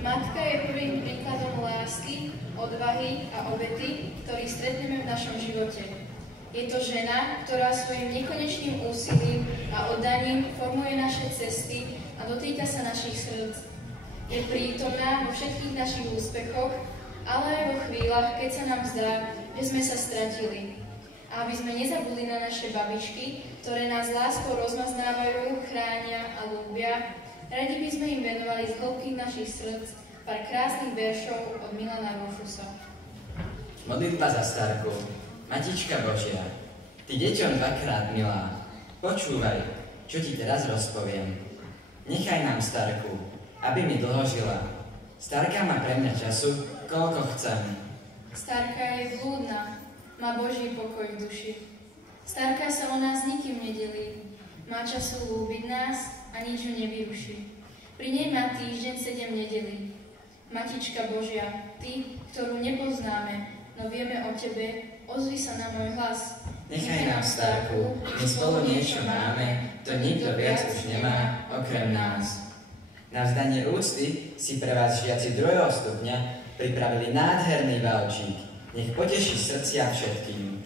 Matka je prvým príkladom lásky, odvahy a obety, ktorý stretneme v našom živote. Je to žena, ktorá svojim nekonečným úsilím a oddaním formuje naše cesty a dotýka sa našich srdc. Je prítomná vo všetkých našich úspechoch, ale aj vo chvíľach, keď sa nám zdá, že sme sa stratili. A aby sme nezabudli na naše babičky, ktoré nás láskou rozmaznávajú, chránia a ľúbia, radi by sme im venovali z hĺbky našich srdc pár krásnych veršov od Milana Rufusa. Modlitba za starku. Matička Božia, ty deťom dvakrát milá, počúvaj, čo ti teraz rozpoviem. Nechaj nám starku, aby mi dlho žila. Starka má pre mňa času, koľko chcem. Starka je vľúdna, má Boží pokoj v duši. Starka sa o nás nikým nedelí, má času ľúbiť nás a nič ju nevyruší. Pri nej má týždeň 7 nedelí. Matička Božia, ty, ktorú nepoznáme, no vieme o tebe, ozvi sa na môj hlas. Nechaj nám starku, my spolu niečo máme, to nikto viac už nemá, okrem nás. Na vzdanie úcty si pre vás žiaci 2. stupňa pripravili nádherný valčík. Nech poteší srdcia všetkým.